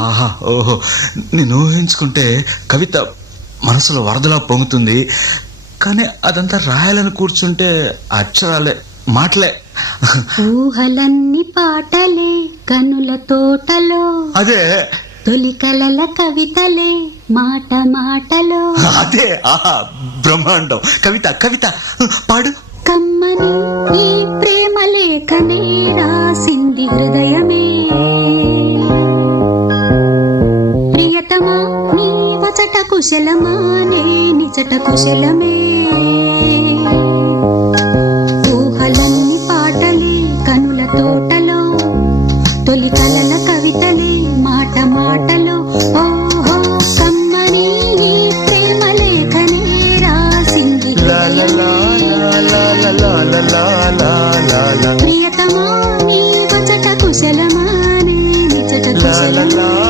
ఆహా ఓహో, నేను ఊహించుకుంటే కవిత మనసులో వరదలా పొంగుతుంది. కానీ అదంతా రాయాలని కూర్చుంటే అక్షరాలే, మాటలే. ఊహలన్నీ పాటలే కనుల తోటలో, అదే తొలి కలల కవితలే మాట మాటలో. అదే ఆహా బ్రహ్మాండం. కవిత కవిత పాడు. కమ్మని ఈ ప్రేమ లేఖనే రాసింది హృదయమే, ప్రియతమా నీ వచట కుశలమా నే నిజట కుశలమే. ఊహలన్నీ పాటలే కనుల తోటలో, తొలి కలల కవితలే మాట మాటలో.